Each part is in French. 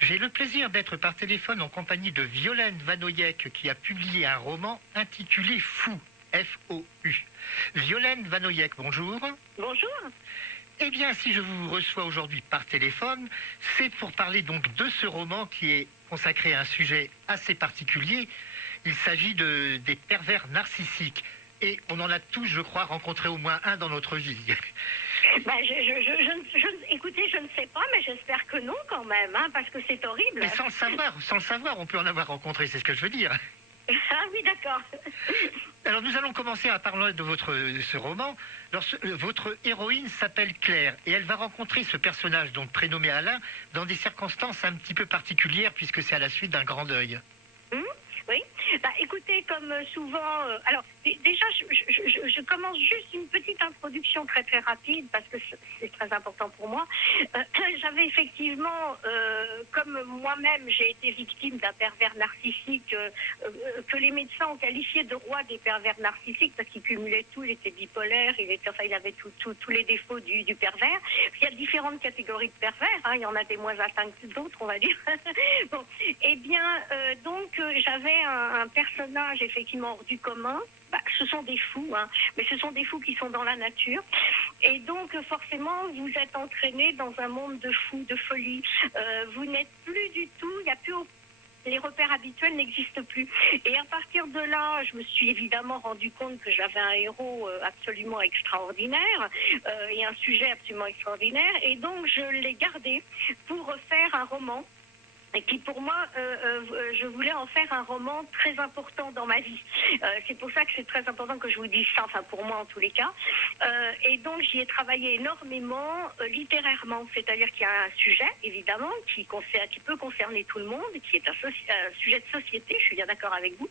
J'ai le plaisir d'être par téléphone en compagnie de Violaine Vanoyek qui a publié un roman intitulé Fou, F-O-U. Violaine Vanoyek, bonjour. Bonjour. Eh bien, si je vous reçois aujourd'hui par téléphone, c'est pour parler donc de ce roman qui est consacré à un sujet assez particulier. Il s'agit des pervers narcissiques. Et on en a tous, je crois, rencontré au moins un dans notre vie. Ben, écoutez, je ne sais pas, mais j'espère que non quand même, hein, parce que c'est horrible. Mais sans le savoir, on peut en avoir rencontré, c'est ce que je veux dire. Ah oui, d'accord. Alors nous allons commencer à parler de ce roman. Alors, votre héroïne s'appelle Claire et elle va rencontrer ce personnage donc prénommé Alain dans des circonstances un petit peu particulières puisque c'est à la suite d'un grand deuil. Oui. Bah, écoutez, comme souvent... alors, déjà, je commence juste une petite introduction très très rapide parce que c'est très important pour moi. J'avais effectivement, comme moi-même, j'ai été victime d'un pervers narcissique que les médecins ont qualifié de roi des pervers narcissiques parce qu'il cumulait tout, il était bipolaire, il avait tous les défauts du pervers. Il y a différentes catégories de pervers, hein, il y en a des moins atteints que d'autres, on va dire. Bon, eh bien, donc, j'avais un personnage effectivement hors du commun. Bah, ce sont des fous, hein, mais ce sont des fous qui sont dans la nature. Et donc, forcément, vous êtes entraîné dans un monde de fous, de folie. Vous n'êtes plus du tout, il n'y a plus les repères habituels n'existent plus. Et à partir de là, je me suis évidemment rendu compte que j'avais un héros absolument extraordinaire et un sujet absolument extraordinaire. Et donc, je l'ai gardé pour faire un roman. Et qui pour moi, je voulais en faire un roman très important dans ma vie. C'est pour ça que c'est très important que je vous dise ça, enfin pour moi en tous les cas. Et donc j'y ai travaillé énormément littérairement, c'est-à-dire qu'il y a un sujet évidemment qui peut concerner tout le monde, qui est un sujet de société, je suis bien d'accord avec vous,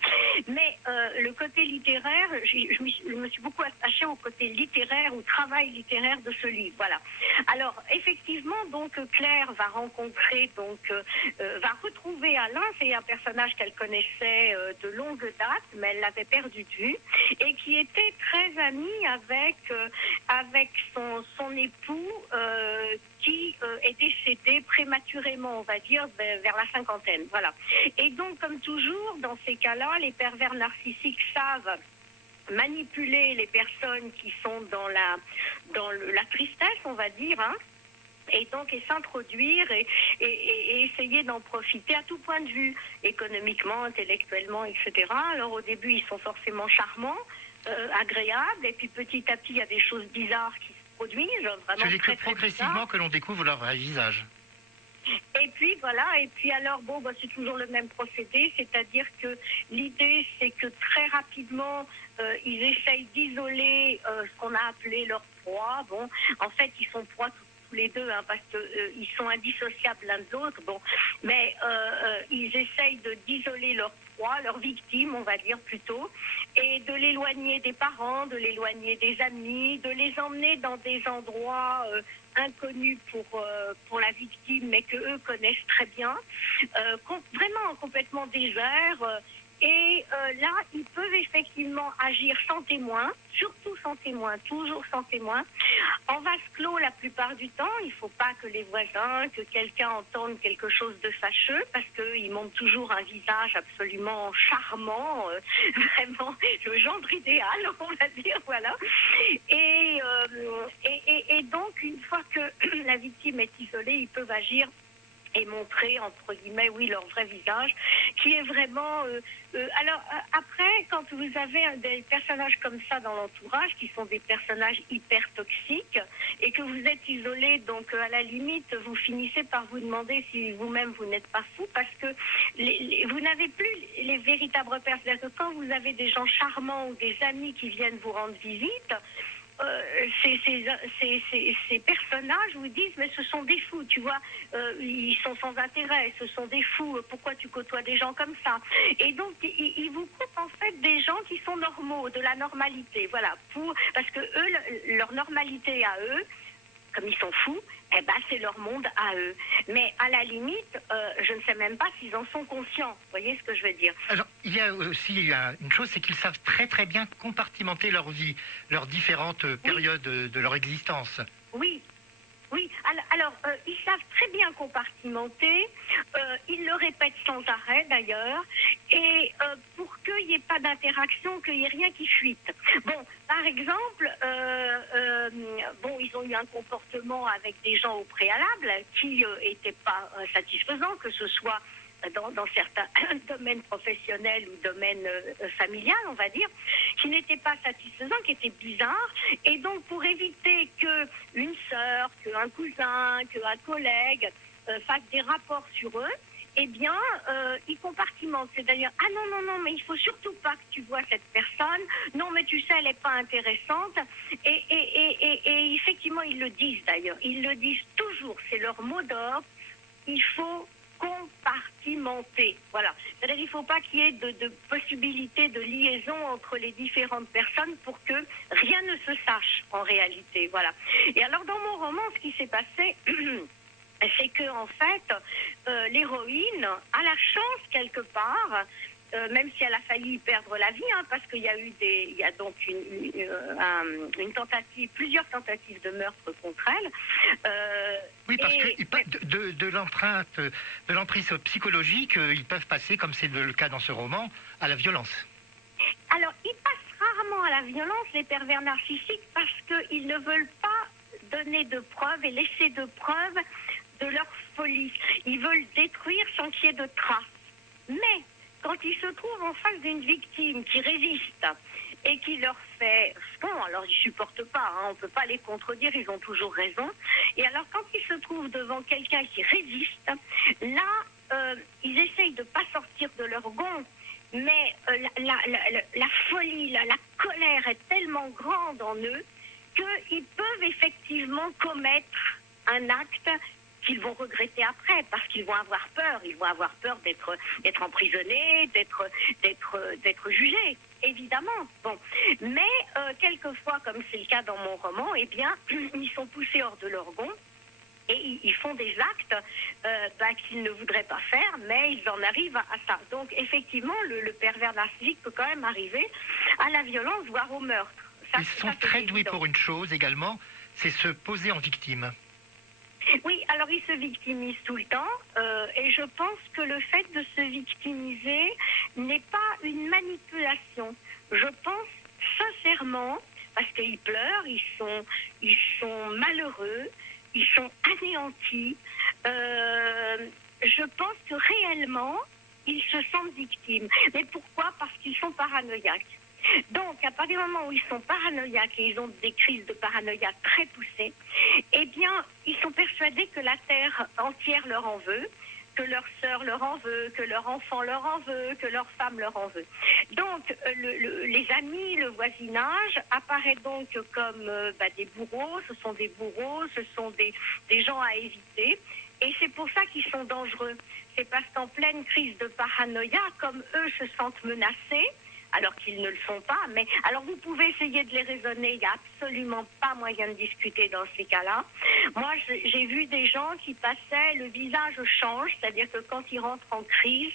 mais le côté littéraire, je me suis beaucoup attachée au côté littéraire, au travail littéraire de ce livre. Voilà. Alors effectivement, donc Claire va rencontrer va retrouver Alain, c'est un personnage qu'elle connaissait de longue date, mais elle l'avait perdu de vue, et qui était très amie avec son époux qui est décédé prématurément, on va dire, vers la cinquantaine. Voilà. Et donc, comme toujours, dans ces cas-là, les pervers narcissiques savent manipuler les personnes qui sont dans la tristesse, on va dire, hein, et donc et s'introduire et essayer d'en profiter à tout point de vue, économiquement, intellectuellement, etc. Alors au début, ils sont forcément charmants, agréables, et puis petit à petit, il y a des choses bizarres qui se produisent, vraiment C'est très, que progressivement bizarres. que l'on découvre leur vrai visage. Et puis voilà, et puis alors bon, bah, c'est toujours le même procédé, c'est-à-dire que l'idée c'est que très rapidement ils essayent d'isoler ce qu'on a appelé leur proie. Bon, en fait ils sont proies tous les deux, hein, parce que ils sont indissociables l'un de l'autre. Bon, mais ils essayent d'isoler leur proie, leur victime, on va dire plutôt, et de l'éloigner des parents, de l'éloigner des amis, de les emmener dans des endroits inconnus pour la victime, mais que eux connaissent très bien, vraiment complètement déserts. Et là, ils peuvent effectivement agir sans témoin, surtout sans témoin, toujours sans témoin. En vase clos, la plupart du temps, il ne faut pas que les voisins, que quelqu'un entende quelque chose de fâcheux, parce qu'ils montrent toujours un visage absolument charmant, vraiment le gendre idéal, on va dire, voilà. Et donc, une fois que la victime est isolée, ils peuvent agir et montrer, entre guillemets, oui, leur vrai visage, qui est vraiment... alors, après, quand vous avez des personnages comme ça dans l'entourage, qui sont des personnages hyper toxiques, et que vous êtes isolé, donc à la limite, vous finissez par vous demander si vous-même, vous n'êtes pas fou, parce que vous n'avez plus les véritables repères. C'est-à-dire que quand vous avez des gens charmants ou des amis qui viennent vous rendre visite, ces personnages vous disent mais ce sont des fous, tu vois, ils sont sans intérêt, ce sont des fous, pourquoi tu côtoies des gens comme ça? Et donc ils vous coupent en fait des gens qui sont normaux, de la normalité, voilà, parce que eux, leur normalité à eux, comme ils sont fous, eh ben, c'est leur monde à eux. Mais à la limite, je ne sais même pas s'ils en sont conscients. Vous voyez ce que je veux dire? Alors, il y a aussi une chose, c'est qu'ils savent très très bien compartimenter leur vie, leurs différentes périodes de leur existence. Oui. Oui, alors ils savent très bien compartimenter. Il le répète sans arrêt d'ailleurs, et pour qu'il n'y ait pas d'interaction, qu'il n'y ait rien qui fuite. Bon, par exemple, bon, ils ont eu un comportement avec des gens au préalable qui n'était pas satisfaisant, que ce soit dans certains domaines professionnels ou domaines familial, on va dire, qui n'était pas satisfaisant, qui était bizarre. Et donc, pour éviter qu'une sœur, qu'un cousin, qu'un collègue fassent des rapports sur eux, eh bien, ils compartimentent. C'est-à-dire, ah non, non, non, mais il faut surtout pas que tu vois cette personne. Non, mais tu sais, elle n'est pas intéressante. Et effectivement, ils le disent d'ailleurs. Ils le disent toujours. C'est leur mot d'ordre. Il faut compartimenter. Voilà. C'est-à-dire qu'il ne faut pas qu'il y ait de possibilité de liaison entre les différentes personnes pour que rien ne se sache en réalité. Voilà. Et alors, dans mon roman, ce qui s'est passé... c'est que en fait, l'héroïne a la chance quelque part, même si elle a failli perdre la vie, hein, parce qu'il y a eu il y a donc une tentative, plusieurs tentatives de meurtre contre elle. Oui, parce que de l'emprise psychologique, ils peuvent passer, comme c'est le cas dans ce roman, à la violence. Alors, ils passent rarement à la violence, les pervers narcissiques, parce qu'ils ne veulent pas donner de preuves et laisser de preuves de leur folie. Ils veulent détruire sans qu'il y ait de traces. Mais quand ils se trouvent en face d'une victime qui résiste et qui leur fait... Bon, alors ils ne supportent pas, hein, on ne peut pas les contredire, ils ont toujours raison. Et alors quand ils se trouvent devant quelqu'un qui résiste, là, ils essayent de ne pas sortir de leur gond. Mais la folie, la colère est tellement grande en eux qu'ils peuvent effectivement commettre un acte qu'ils vont regretter après, parce qu'ils vont avoir peur. Ils vont avoir peur d'être emprisonnés, d'être jugés, évidemment. Bon. Mais quelquefois, comme c'est le cas dans mon roman, eh bien, ils sont poussés hors de leur gond et ils font des actes qu'ils ne voudraient pas faire, mais ils en arrivent à ça. Donc, effectivement, le pervers narcissique peut quand même arriver à la violence, voire au meurtre. Ils sont très doués pour une chose également, c'est se poser en victime. Oui, alors ils se victimisent tout le temps et je pense que le fait de se victimiser n'est pas une manipulation. Je pense sincèrement, parce qu'ils pleurent, ils sont malheureux, ils sont anéantis, je pense que réellement, ils se sentent victimes. Mais pourquoi? Parce qu'ils sont paranoïaques. Donc, à partir du moment où ils sont paranoïaques et ils ont des crises de paranoïa très poussées, eh bien, ils sont persuadés que la Terre entière leur en veut, que leur sœur leur en veut, que leur enfant leur en veut, que leur femme leur en veut. Donc, les amis, le voisinage apparaît donc comme des bourreaux, ce sont des bourreaux, ce sont des gens à éviter. Et c'est pour ça qu'ils sont dangereux. C'est parce qu'en pleine crise de paranoïa, comme eux se sentent menacés, alors qu'ils ne le sont pas. Mais alors vous pouvez essayer de les raisonner, il n'y a absolument pas moyen de discuter dans ces cas-là. Moi, j'ai vu des gens qui passaient, le visage change, c'est-à-dire que quand ils rentrent en crise,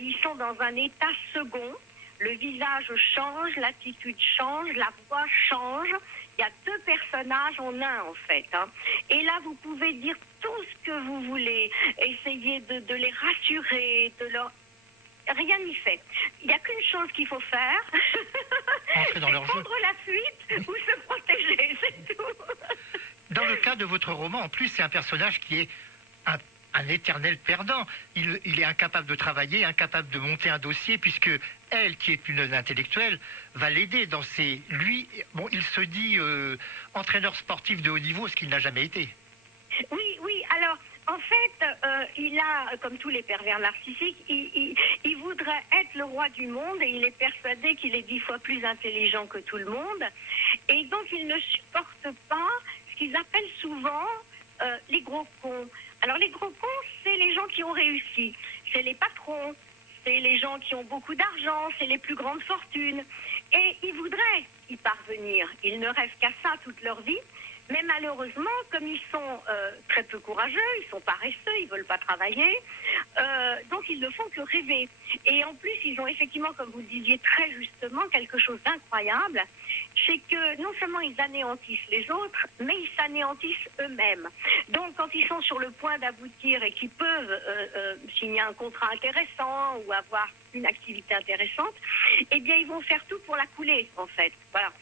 ils sont dans un état second. Le visage change, l'attitude change, la voix change. Il y a deux personnages en un, en fait. Hein. Et là, vous pouvez dire tout ce que vous voulez, essayer de les rassurer, de leur... Rien n'y fait. Il n'y a qu'une chose qu'il faut faire, c'est prendre la fuite ou se protéger, c'est tout. Dans le cas de votre roman, en plus, c'est un personnage qui est un éternel perdant. Il est incapable de travailler, incapable de monter un dossier, puisque elle, qui est une intellectuelle, va l'aider dans ses... Lui, bon, il se dit entraîneur sportif de haut niveau, ce qu'il n'a jamais été. Oui, oui, alors... En fait, il a, comme tous les pervers narcissiques, il voudrait être le roi du monde et il est persuadé qu'il est 10 fois plus intelligent que tout le monde. Et donc, il ne supporte pas ce qu'ils appellent souvent les gros cons. Alors, les gros cons, c'est les gens qui ont réussi. C'est les patrons, c'est les gens qui ont beaucoup d'argent, c'est les plus grandes fortunes. Et ils voudraient y parvenir. Ils ne rêvent qu'à ça toute leur vie. Mais malheureusement, comme ils sont très peu courageux, ils sont paresseux, ils ne veulent pas travailler, Donc ils ne font que rêver. Et en plus, ils ont effectivement, comme vous le disiez très justement, quelque chose d'incroyable, c'est que non seulement ils anéantissent les autres, mais ils s'anéantissent eux-mêmes. Donc quand ils sont sur le point d'aboutir et qu'ils peuvent signer un contrat intéressant ou avoir une activité intéressante, eh bien ils vont faire tout pour la couler, en fait. Voilà.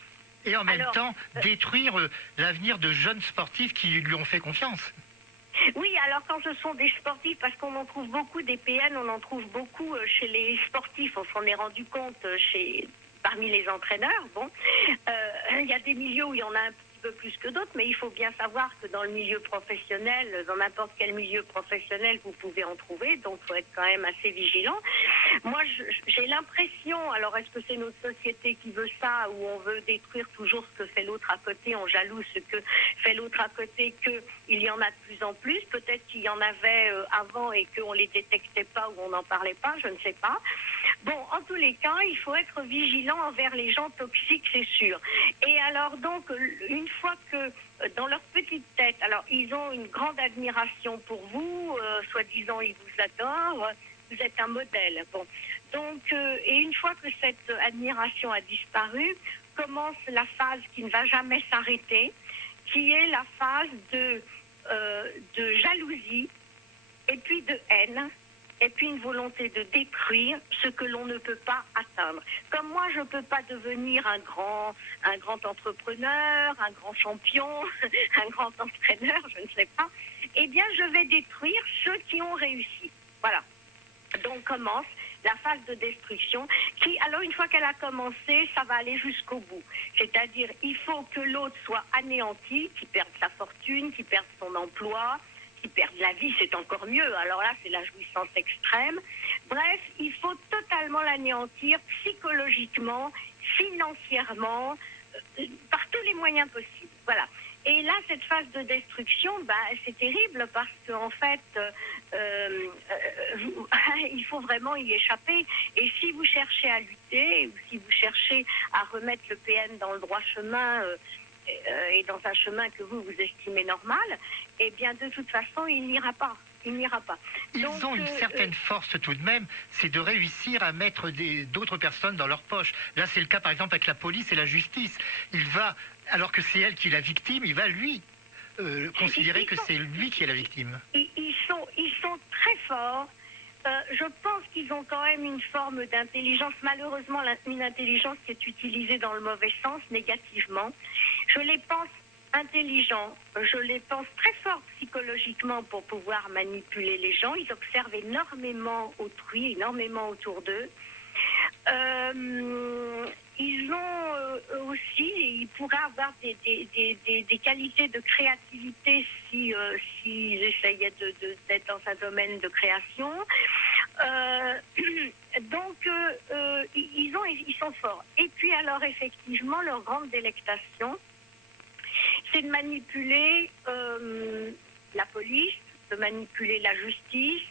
Et en même temps, détruire l'avenir de jeunes sportifs qui lui ont fait confiance. Oui, alors quand ce sont des sportifs, parce qu'on en trouve beaucoup des PN, on en trouve beaucoup chez les sportifs, on s'en est rendu compte parmi les entraîneurs. Bon, il y a des milieux où il y en a un petit peu plus que d'autres, mais il faut bien savoir que dans le milieu professionnel, dans n'importe quel milieu professionnel, vous pouvez en trouver, donc il faut être quand même assez vigilant. Moi, j'ai l'impression, alors est-ce que c'est notre société qui veut ça, où on veut détruire toujours ce que fait l'autre à côté, on jalouse ce que fait l'autre à côté, qu'il y en a de plus en plus, peut-être qu'il y en avait avant et qu'on ne les détectait pas ou on n'en parlait pas, je ne sais pas. Bon, en tous les cas, il faut être vigilant envers les gens toxiques, c'est sûr. Et alors donc, une fois que dans leur petite tête, alors ils ont une grande admiration pour vous, soi-disant ils vous adorent, vous êtes un modèle. Bon, donc, et une fois que cette admiration a disparu, commence la phase qui ne va jamais s'arrêter, qui est la phase de jalousie et puis de haine, et puis une volonté de détruire ce que l'on ne peut pas atteindre. Comme moi, je ne peux pas devenir un grand entrepreneur, un grand champion, un grand entraîneur, je ne sais pas, eh bien, je vais détruire ceux qui ont réussi. Voilà. Donc commence la phase de destruction qui, alors une fois qu'elle a commencé, ça va aller jusqu'au bout. C'est-à-dire, il faut que l'autre soit anéanti, qu'il perde sa fortune, qu'il perde son emploi, qui perdent la vie, c'est encore mieux. Alors là, c'est la jouissance extrême. Bref, il faut totalement l'anéantir psychologiquement, financièrement, par tous les moyens possibles. Voilà. Et là, cette phase de destruction, c'est terrible parce qu'en fait, il faut vraiment y échapper. Et si vous cherchez à lutter, ou si vous cherchez à remettre le PN dans le droit chemin, et dans un chemin que vous estimez normal, eh bien, de toute façon, il n'ira pas. Il n'ira pas. Ils ont une certaine force tout de même, c'est de réussir à mettre d'autres personnes dans leur poche. Là, c'est le cas, par exemple, avec la police et la justice. Il va, alors que c'est elle qui est la victime, il va, lui, considérer que c'est lui qui est la victime. Ils sont très forts. Je pense qu'ils ont quand même une forme d'intelligence, malheureusement une intelligence qui est utilisée dans le mauvais sens, négativement. Je les pense intelligents, je les pense très forts psychologiquement pour pouvoir manipuler les gens. Ils observent énormément autrui, énormément autour d'eux. Ils ont aussi, ils pourraient avoir des qualités de créativité s'ils essayaient d'être dans un domaine de création. Donc, ils sont forts. Et puis alors, effectivement, leur grande délectation, c'est de manipuler la police, de manipuler la justice,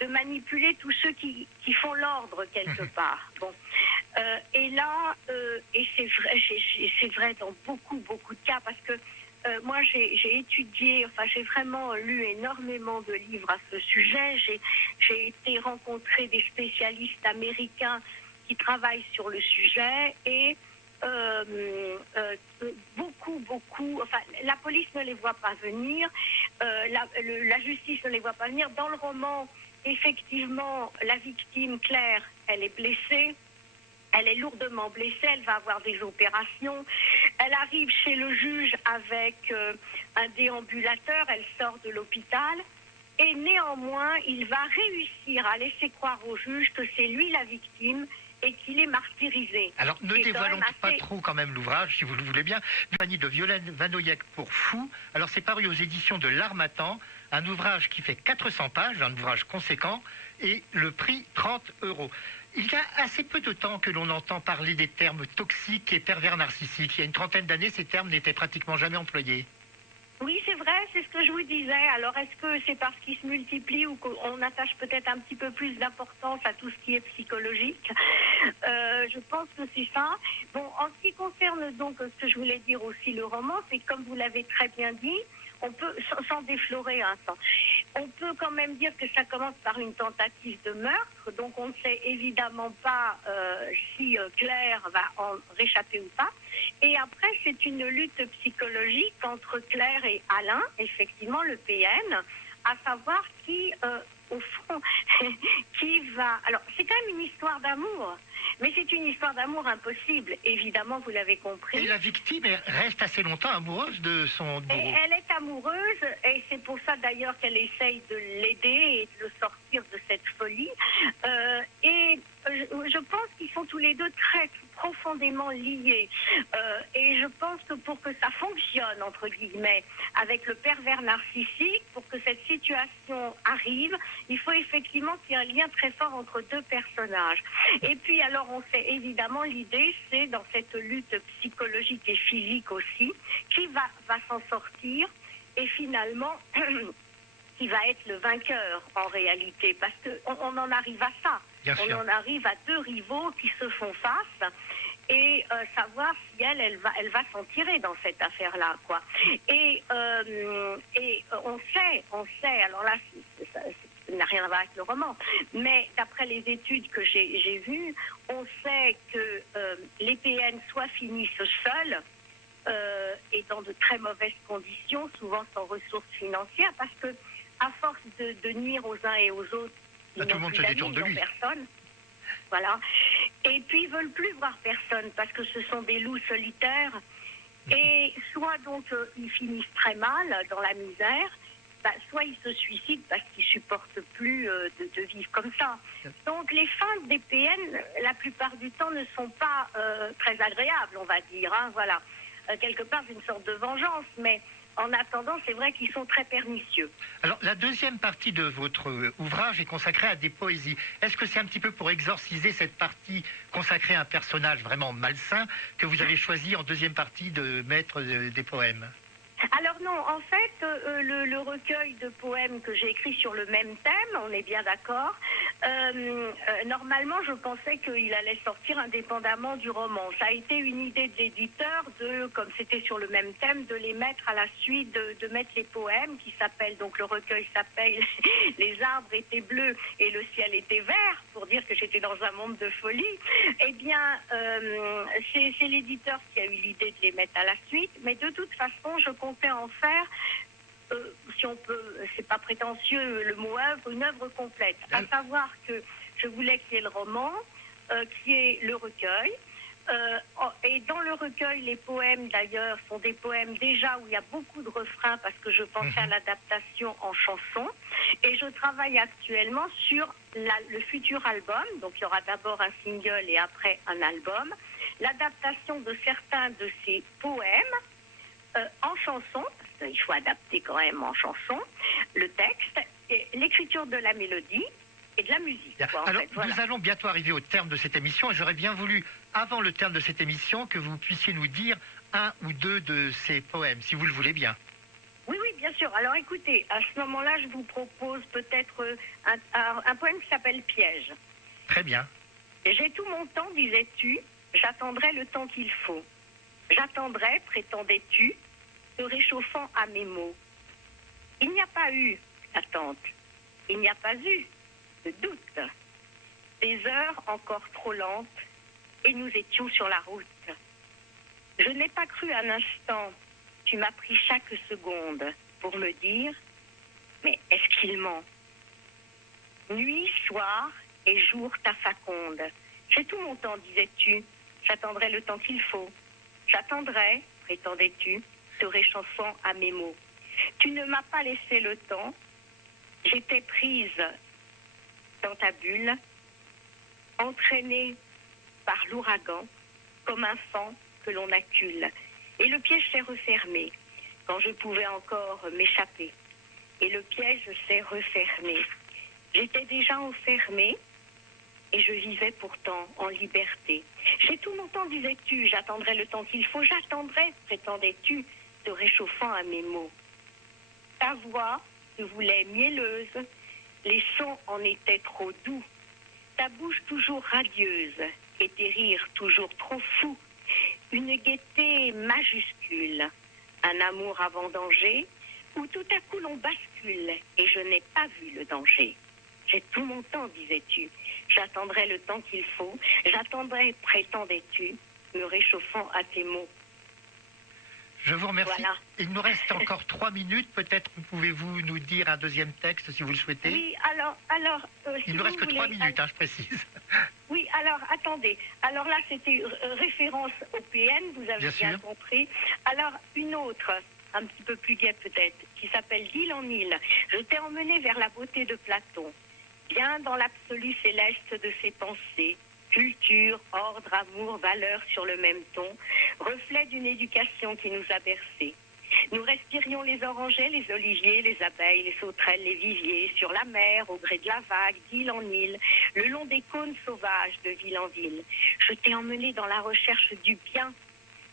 de manipuler tous ceux qui font l'ordre quelque part. Bon. Et là, et c'est vrai dans beaucoup de cas, parce que moi j'ai étudié, j'ai vraiment lu énormément de livres à ce sujet. J'ai été rencontrer des spécialistes américains qui travaillent sur le sujet et beaucoup, la police ne les voit pas venir, la justice ne les voit pas venir. Dans le roman, effectivement, la victime, Claire, elle est blessée. Elle est lourdement blessée, elle va avoir des opérations. Elle arrive chez le juge avec un déambulateur, elle sort de l'hôpital. Et néanmoins, il va réussir à laisser croire au juge que c'est lui la victime et qu'il est martyrisé. Alors ne dévoilons pas trop quand même l'ouvrage, si vous le voulez bien. Compagnie de Violaine Vanoyec pour Fou. Alors c'est paru aux éditions de l'Harmattan, un ouvrage qui fait 400 pages, un ouvrage conséquent, et le prix 30 €. Il y a assez peu de temps que l'on entend parler des termes toxiques et pervers narcissiques. Il y a une trentaine d'années, ces termes n'étaient pratiquement jamais employés. Oui, c'est vrai, c'est ce que je vous disais. Alors, est-ce que c'est parce qu'ils se multiplient ou qu'on attache peut-être un petit peu plus d'importance à tout ce qui est psychologique? Je pense que c'est ça. Bon, en ce qui concerne donc ce que je voulais dire aussi, le roman, c'est comme vous l'avez très bien dit, on peut, sans déflorer un temps, on peut quand même dire que ça commence par une tentative de meurtre, donc on ne sait évidemment pas si Claire va en réchapper ou pas. Et après, c'est une lutte psychologique entre Claire et Alain, effectivement le PN, à savoir qui, au fond, qui va... Alors, c'est quand même une histoire d'amour, mais c'est une histoire d'amour impossible, évidemment, vous l'avez compris. Et la victime reste assez longtemps amoureuse de son bourreau. Elle est amoureuse, et c'est pour ça d'ailleurs qu'elle essaye de l'aider et de le sortir de cette folie. Je pense qu'ils sont tous les deux très profondément liés. Et je pense que pour que ça fonctionne, entre guillemets, avec le pervers narcissique, pour que cette situation arrive, il faut effectivement qu'il y ait un lien très fort entre deux personnages. Et puis alors on sait évidemment, l'idée c'est dans cette lutte psychologique et physique aussi, qui va s'en sortir et finalement qui va être le vainqueur en réalité, parce qu'on en arrive à ça. On en arrive à deux rivaux qui se font face et savoir si elle va s'en tirer dans cette affaire-là, quoi. Et on sait, alors là, ça n'a rien à voir avec le roman, mais d'après les études que j'ai vues, on sait que les PN soit finissent seuls, et dans de très mauvaises conditions, souvent sans ressources financières, parce que à force de nuire aux uns et aux autres, tout le monde se détourne de lui. Personne. Voilà. Et puis ils veulent plus voir personne parce que ce sont des loups solitaires. Et soit donc ils finissent très mal dans la misère, soit ils se suicident parce qu'ils supportent plus de vivre comme ça. Donc les fins des PN, la plupart du temps, ne sont pas très agréables, on va dire. Hein, voilà. Quelque part, c'est une sorte de vengeance, mais en attendant, c'est vrai qu'ils sont très pernicieux. Alors, la deuxième partie de votre ouvrage est consacrée à des poésies. Est-ce que c'est un petit peu pour exorciser cette partie consacrée à un personnage vraiment malsain que vous avez choisi en deuxième partie de mettre des poèmes ? Alors non, en fait, le recueil de poèmes que j'ai écrit sur le même thème, on est bien d'accord, normalement je pensais qu'il allait sortir indépendamment du roman. Ça a été une idée de l'éditeur, comme c'était sur le même thème, de les mettre à la suite, de mettre les poèmes qui s'appellent, donc le recueil s'appelle « Les arbres étaient bleus et le ciel était vert », pour dire que j'étais dans un monde de folie. Eh bien, c'est l'éditeur qui a eu l'idée de les mettre à la suite, mais de toute façon, je comptais en faire, si on peut, c'est pas prétentieux le mot œuvre, une œuvre complète. À savoir que je voulais qu'il y ait le roman, qu'il y ait le recueil. Et dans le recueil, les poèmes d'ailleurs sont des poèmes déjà où il y a beaucoup de refrains parce que je pensais à l'adaptation en chanson. Et je travaille actuellement sur le futur album. Donc il y aura d'abord un single et après un album. L'adaptation de certains de ces poèmes en chanson, parce qu'il faut adapter quand même en chanson, le texte, l'écriture de la mélodie et de la musique. Quoi, alors, voilà. Nous allons bientôt arriver au terme de cette émission et j'aurais bien voulu, avant le terme de cette émission, que vous puissiez nous dire un ou deux de ces poèmes, si vous le voulez bien. Oui, oui, bien sûr. Alors écoutez, à ce moment-là, je vous propose peut-être un poème qui s'appelle Piège. Très bien. J'ai tout mon temps, disais-tu, j'attendrai le temps qu'il faut. J'attendrai, prétendais-tu, te réchauffant à mes mots. Il n'y a pas eu d'attente, il n'y a pas eu de doute. Des heures encore trop lentes et nous étions sur la route. Je n'ai pas cru un instant, tu m'as pris chaque seconde pour me dire, mais est-ce qu'il ment? Nuit, soir et jour ta faconde. J'ai tout mon temps, disais-tu, j'attendrai le temps qu'il faut. J'attendrai, prétendais-tu, te réchauffant à mes mots. Tu ne m'as pas laissé le temps, j'étais prise dans ta bulle, entraînée par l'ouragan, comme un fan que l'on accule. Et le piège s'est refermé, quand je pouvais encore m'échapper. Et le piège s'est refermé. J'étais déjà enfermée, et je vivais pourtant en liberté. J'ai tout mon temps, disais-tu, j'attendrai le temps qu'il faut, j'attendrai, prétendais-tu, te réchauffant à mes mots. Ta voix se voulait mielleuse, les sons en étaient trop doux. Ta bouche toujours radieuse et tes rires toujours trop fous. Une gaieté majuscule, un amour avant danger, où tout à coup l'on bascule et je n'ai pas vu le danger. J'ai tout mon temps, disais-tu. J'attendrai le temps qu'il faut. J'attendrai, prétendais-tu, me réchauffant à tes mots. Je vous remercie. Voilà. Il nous reste encore 3 minutes. Peut-être pouvez-vous nous dire un deuxième texte si vous le souhaitez. Oui, si Il ne nous reste vous que 3 voulez, minutes, je précise. Oui, alors attendez. Alors là, c'était référence au PN, vous avez Bien bien sûr. compris. Alors une autre, un petit peu plus gaie peut-être, qui s'appelle d'île en île. Je t'ai emmené vers la beauté de Platon, bien dans l'absolu céleste de ses pensées. Culture, ordre, amour, valeur sur le même ton, reflet d'une éducation qui nous a bercés. Nous respirions les orangers, les oliviers, les abeilles, les sauterelles, les viviers, sur la mer, au gré de la vague, d'île en île, le long des cônes sauvages de ville en ville. Je t'ai emmené dans la recherche du bien,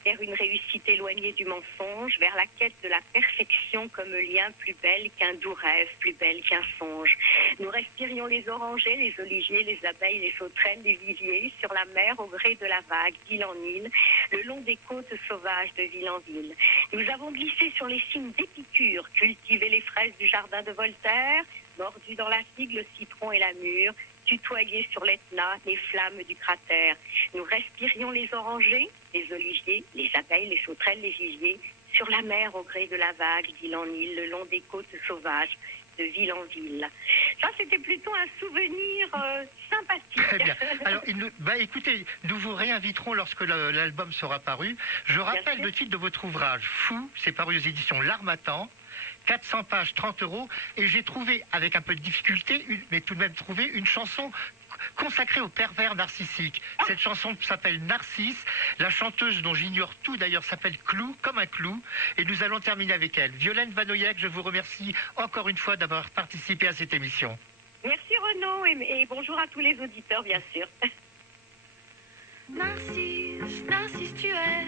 vers une réussite éloignée du mensonge, vers la quête de la perfection comme lien plus belle qu'un doux rêve, plus belle qu'un songe. Nous respirions les orangers, les oliviers, les abeilles, les sauterelles, les viviers, sur la mer au gré de la vague, d'île en île, le long des côtes sauvages de ville en ville. Nous avons glissé sur les cimes d'Épicure, cultivé les fraises du jardin de Voltaire, mordu dans la figue le citron et la mûre, tutoyé sur l'Etna les flammes du cratère. Nous respirions les orangers, les oliviers, les abeilles, les sauterelles, les viviers, sur la mer au gré de la vague, d'île en île, le long des côtes sauvages, de ville en ville. Ça, c'était plutôt un souvenir sympathique. Très bien. Alors, écoutez, nous vous réinviterons lorsque l'album sera paru. Je rappelle le titre de votre ouvrage, Fou, c'est paru aux éditions L'Harmattan. 400 pages, 30 €. Et j'ai trouvé, avec un peu de difficulté, mais tout de même trouvé, une chanson consacrée au pervers narcissique. Cette chanson s'appelle Narcisse. La chanteuse, dont j'ignore tout d'ailleurs, s'appelle Clou, comme un clou. Et nous allons terminer avec elle. Violaine Vanoyek, je vous remercie encore une fois d'avoir participé à cette émission. Merci Renaud et bonjour à tous les auditeurs, bien sûr. Narcisse, Narcisse, tu es